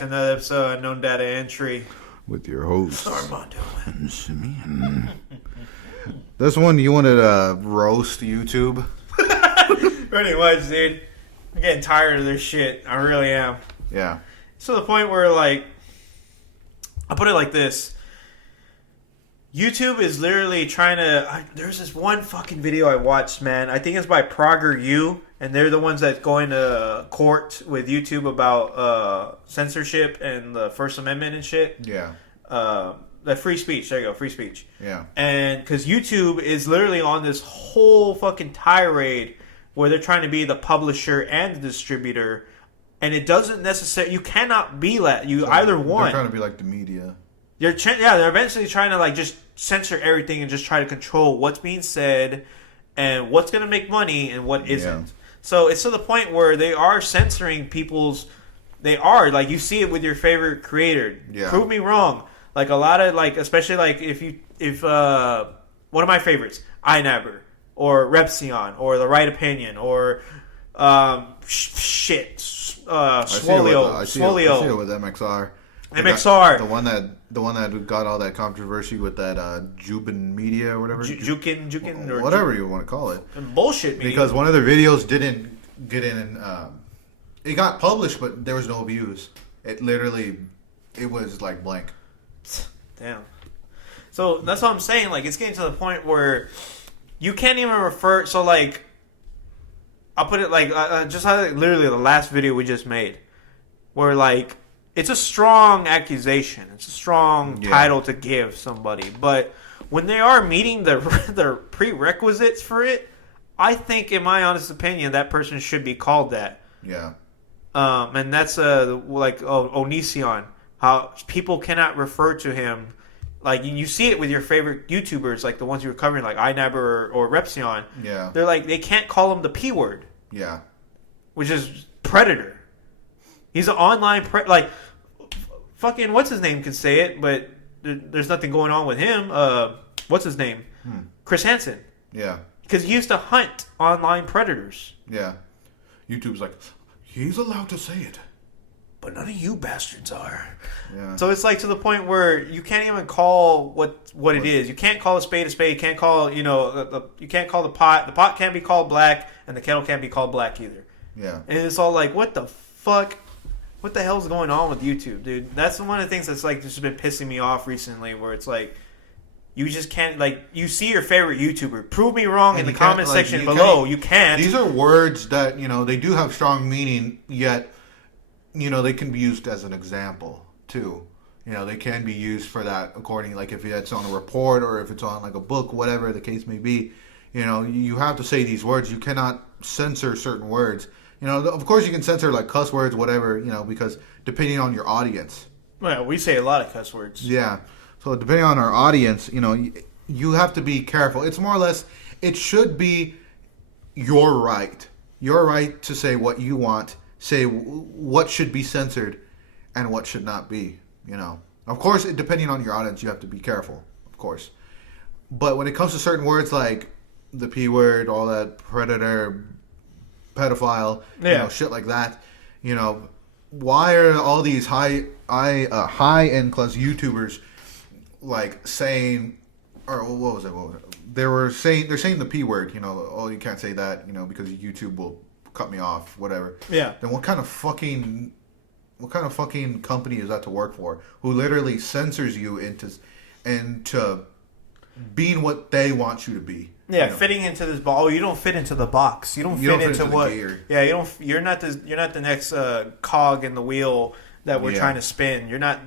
to another episode of Unknown Data Entry. With your host, Armando. This one, you wanted to roast YouTube? Pretty much, dude. I'm getting tired of this shit. I really am. Yeah. To the point where, like, I'll put it like this. YouTube is literally trying to... there's this one fucking video I watched, man. I think it's by ProggerU. And they're the ones that go into court with YouTube about censorship and the First Amendment and shit. Yeah. The free speech. There you go. Free speech. Yeah. And because YouTube is literally on this whole fucking tirade where they're trying to be the publisher and the distributor. And it doesn't necessarily... You cannot be that. You either one. They're trying to be like the media. They're eventually trying to like just censor everything and just try to control what's being said and what's going to make money and what isn't. Yeah. So it's to the point where they are censoring people's... They are. Like, you see it with your favorite creator. Yeah. Prove me wrong. Like, a lot of, like, especially, like, if one of my favorites, iNabber, or Repsion, or The Right Opinion, or, Swolio. I see it with MXR. MXR. The one that got all that controversy with that Jubin Media or whatever. Jukin or whatever you want to call it. Bullshit media. Because one of their videos didn't get in. It got published, but there was no views. It was like blank. Damn. So that's what I'm saying. Like, it's getting to the point where you can't even refer. So, like, I'll put it like just like literally the last video we just made, where like. It's a strong accusation. It's a strong title to give somebody. But when they are meeting their prerequisites for it, I think, in my honest opinion, that person should be called that. Yeah. And that's Onision. How people cannot refer to him. Like, you see it with your favorite YouTubers, like the ones you were covering, like iNabber or Repsion. Yeah. They're like, they can't call him the P word. Yeah. Which is predator. He's an online fucking what's his name can say it, but there's nothing going on with him. What's his name? Chris Hansen. Yeah. Because he used to hunt online predators. Yeah. YouTube's like, he's allowed to say it, but none of you bastards are. Yeah. So it's like to the point where you can't even call what it is. You can't call a spade a spade. You can't call you can't call the pot. The pot can't be called black, and the kettle can't be called black either. Yeah. And it's all like, what the fuck? What the hell's going on with YouTube, dude? That's one of the things that's like just been pissing me off recently, where it's like you just can't, like, you see your favorite YouTuber. Prove me wrong in the comment section below. You can't. These are words that, they do have strong meaning, yet, they can be used as an example too. They can be used for that according, like if it's on a report or if it's on like a book, whatever the case may be. You have to say these words. You cannot censor certain words. Of course you can censor like cuss words, whatever, because depending on your audience. Well, we say a lot of cuss words. Yeah. So depending on our audience, you have to be careful. It's more or less, it should be your right. Your right to say what you want, say what should be censored and what should not be, Of course, depending on your audience, you have to be careful, of course. But when it comes to certain words like the P word, all that predator, pedophile, shit like that. Why are all these high end class YouTubers like saying, or what was it? They're saying the P word. Oh, you can't say that. Because YouTube will cut me off. Whatever. Yeah. Then what kind of fucking company is that to work for? Who literally censors you into being what they want you to be. Yeah, fitting into this ball. Oh, you don't fit into the box. You don't fit into what? Yeah, you don't. You're not the next cog in the wheel that we're trying to spin. You're not.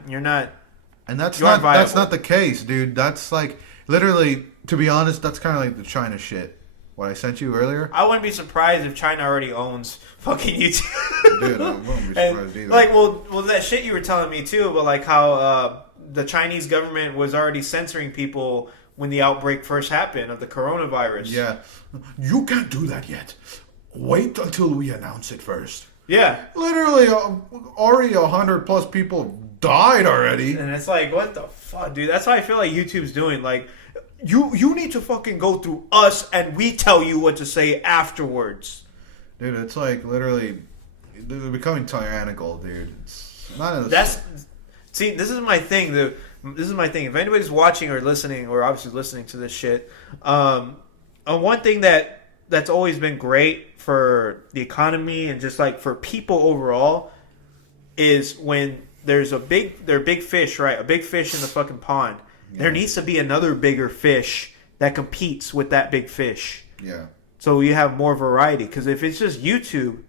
And that's not the case, dude. That's like literally. To be honest, that's kind of like the China shit. What I sent you earlier. I wouldn't be surprised if China already owns fucking YouTube. Dude, I wouldn't be surprised either. Like, well, that shit you were telling me too, but like how the Chinese government was already censoring people when the outbreak first happened of the coronavirus. Yeah. You can't do that yet. Wait until we announce it first. Yeah. Literally, already 100 plus people died already. And it's like, what the fuck, dude? That's how I feel like YouTube's doing. Like, you need to fucking go through us and we tell you what to say afterwards. Dude, it's like literally, they're becoming tyrannical, dude. It's See, this is my thing. This is my thing. If anybody's watching or listening, or obviously listening to this shit, one thing that's always been great for the economy and just like for people overall is when there's big fish, right? A big fish in the fucking pond. Yeah. There needs to be another bigger fish that competes with that big fish. Yeah. So you have more variety. Because if it's just YouTube,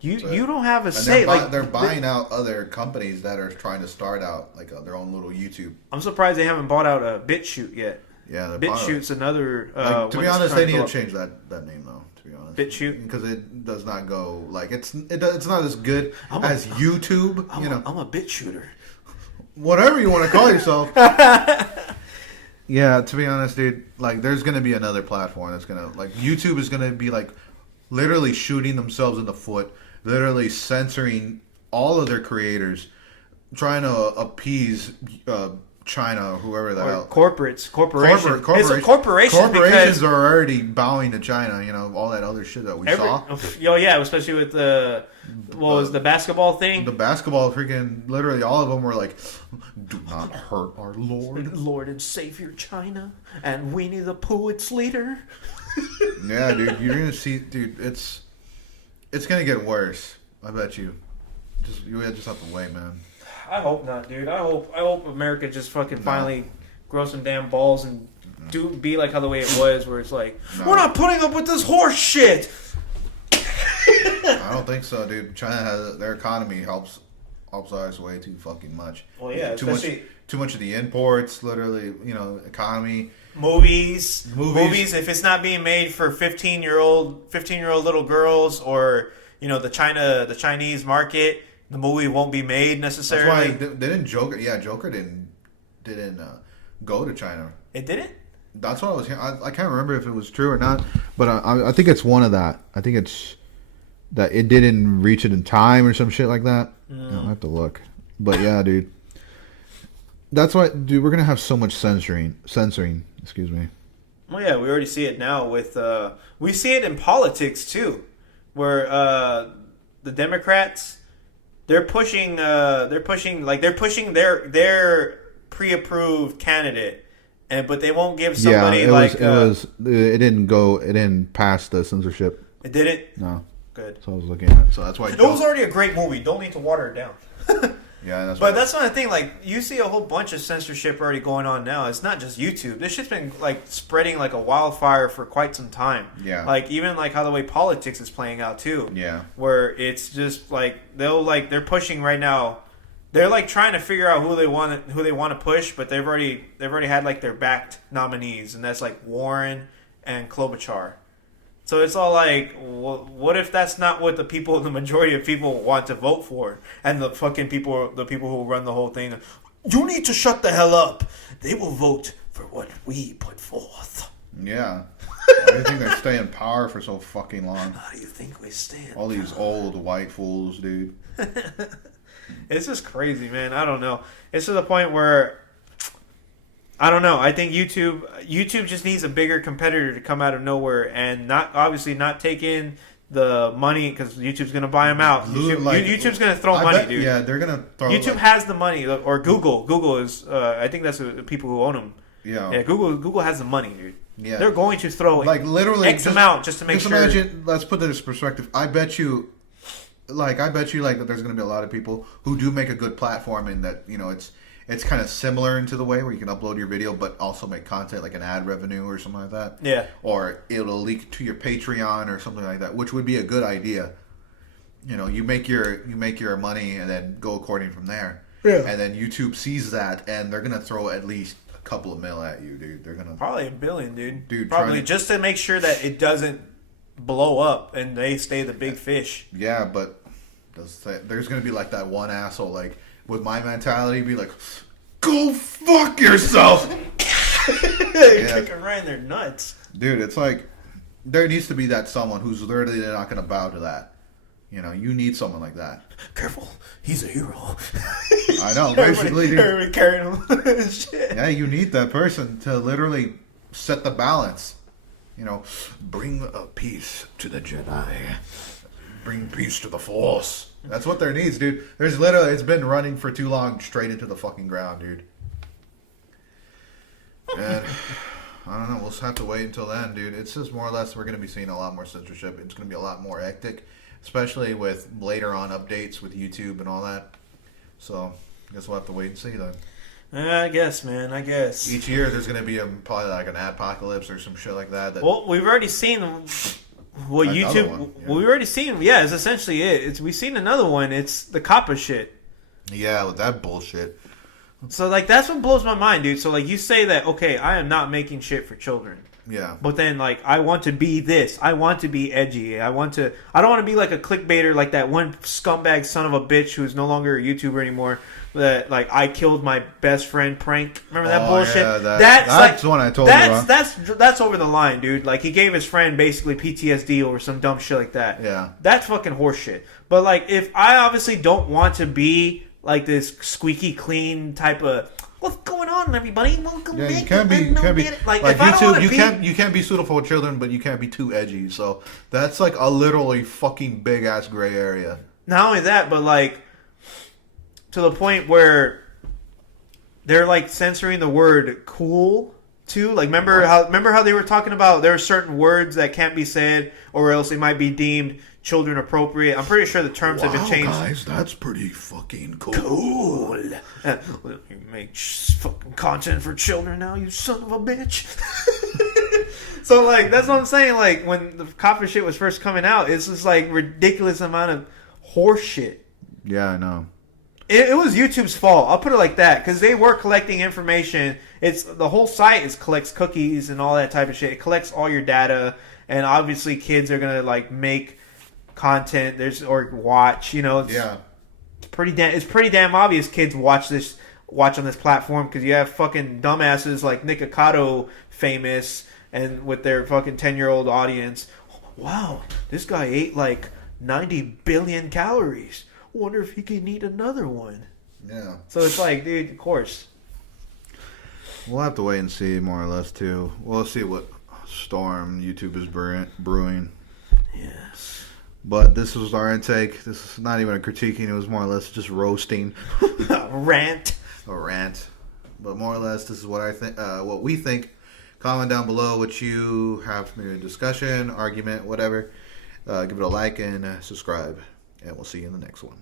you don't have a say. They're buying out other companies that are trying to start out like their own little YouTube. I'm surprised they haven't bought out a BitChute yet. Yeah, BitChute's another. To be honest, they need to change that name though. To be honest, BitChute, because it does not go like it's not as good as YouTube. I'm a BitChuter. Whatever you want to call yourself. Yeah, to be honest, dude, like there's gonna be another platform that's gonna like YouTube is gonna be like literally shooting themselves in the foot, literally censoring all of their creators, trying to appease China or whoever the hell. Corporations. It's a corporation. Corporations are already bowing to China. All that other shit that we saw. Oh yeah, especially with what was the basketball thing? The basketball freaking literally all of them were like, "Do not hurt our Lord and Savior China and Winnie the Pooh, its leader." Yeah, dude, you're gonna see, dude. It's gonna get worse. I bet you. You just have to wait, man. I hope not, dude. I hope America just fucking finally grow some damn balls and be like how the way it was, where it's like we're not putting up with this horse shit. I don't think so, dude. China has their economy helps us way too fucking much. Well, yeah, too much of the imports, literally. Economy. Movies. If it's not being made for 15-year-old little girls or the Chinese market, the movie won't be made necessarily. That's why didn't Joker? Yeah, Joker didn't go to China. It didn't. That's what I was hearing. I can't remember if it was true or not, but I think it's one of that. I think it's that it didn't reach it in time or some shit like that. I'll have to look. But yeah, dude. That's why, dude, we're gonna have so much censoring. Excuse me. Well, yeah, we already see it now with. We see it in politics too, where the Democrats they're pushing their pre-approved candidate, but they won't give somebody it didn't pass the censorship. It didn't. No. Good. So I was looking at it. So that's why it was already a great movie. Don't need to water it down. Yeah, that's not the thing. Like, you see a whole bunch of censorship already going on now. It's not just YouTube. This shit's been like spreading like a wildfire for quite some time. Yeah. Like even like how the way politics is playing out too. Yeah. Where it's just like they're pushing right now. They're like trying to figure out who they want to push, but they've already had like their backed nominees, and that's like Warren and Klobuchar. So it's all like, what if that's not what the majority of people want to vote for? And the people who run the whole thing, you need to shut the hell up. They will vote for what we put forth. Yeah. Why do you think they stay in power for so fucking long? How do you think we stay in all these old white fools, dude. It's just crazy, man. I don't know. It's to the point where I don't know. I think YouTube just needs a bigger competitor to come out of nowhere and not take in the money, because YouTube's going to buy them out. YouTube's going to throw money, dude. Yeah, they're going to throw. YouTube has the money, or Google. Google is. I think that's the people who own them. Yeah. Yeah. Google has the money, dude. Yeah. They're going to throw literally X amount just to make sure. Just imagine. Let's put this in perspective. I bet you that there's going to be a lot of people who do make a good platform, and that it's kind of similar into the way where you can upload your video but also make content like an ad revenue or something like that. Yeah. Or it'll leak to your Patreon or something like that, which would be a good idea. You make your money and then go according from there. Yeah. And then YouTube sees that and they're gonna throw at least a couple of mil at you, dude. They're gonna probably $1 billion, dude. Dude, probably just to make sure that it doesn't blow up and they stay the big fish. Yeah, but there's gonna be like that one asshole like. With my mentality, be like, go fuck yourself. Kicking right in their nuts. Dude, it's like, there needs to be that someone who's literally not going to bow to that. You need someone like that. Careful, he's a hero. I know, basically. Everybody carrying him. Shit. Yeah, you need that person to literally set the balance. Bring peace to the Jedi. Bring peace to the Force. That's what there needs, dude. There's literally, it's been running for too long straight into the fucking ground, dude. And I don't know. We'll just have to wait until then, dude. It's just more or less we're going to be seeing a lot more censorship. It's going to be a lot more hectic, especially with later on updates with YouTube and all that. So I guess we'll have to wait and see then. I guess, man. I guess. Each year there's going to be probably like an apocalypse or some shit like that. Well, we've already seen what YouTube. One, yeah. Well, we've already seen. Yeah, it's essentially it. We've seen another one. It's the COPPA shit. Yeah, with that bullshit. So, like, that's what blows my mind, dude. So, like, you say that, okay, I am not making shit for children. Yeah. But then, like, I want to be this. I want to be edgy. I don't want to be like a clickbaiter like that one scumbag son of a bitch who's no longer a YouTuber anymore. That, like, I killed my best friend prank. Remember that bullshit? Yeah, that's the one I told you about. That's over the line, dude. Like, he gave his friend basically PTSD over some dumb shit like that. Yeah. That's fucking horseshit. But, like, if I obviously don't want to be like this squeaky clean type of what's going on, everybody? Welcome back. You can't be like if I YouTube. You can't be suitable for children, but you can't be too edgy. So that's like a literally fucking big ass gray area. Not only that, but like to the point where they're like censoring the word "cool" too. Like remember how they were talking about there are certain words that can't be said, or else they might be deemed children appropriate. I'm pretty sure the terms have been changed. Guys, that's pretty fucking cool. You make fucking content for children now, you son of a bitch. So, like, that's what I'm saying. Like, when the COPPA shit was first coming out, it's just, like, ridiculous amount of horse shit. Yeah, I know. It was YouTube's fault. I'll put it like that. Because they were collecting information. The whole site collects cookies and all that type of shit. It collects all your data. And obviously, kids are going to, like, make content or watch, it's pretty damn obvious kids watch on this platform because you have fucking dumbasses like Nick Ocado famous and with their fucking 10-year-old audience. Wow, this guy ate like 90 billion calories. Wonder if he can eat another one. Yeah. So it's like, dude, of course. We'll have to wait and see more or less too. We'll see what storm YouTube is brewing. Yes. But this was our intake. This is not even a critiquing. It was more or less just roasting. A rant. But more or less, this is what I think. What we think. Comment down below what you have, maybe a discussion, argument, whatever. Give it a like and subscribe. And we'll see you in the next one.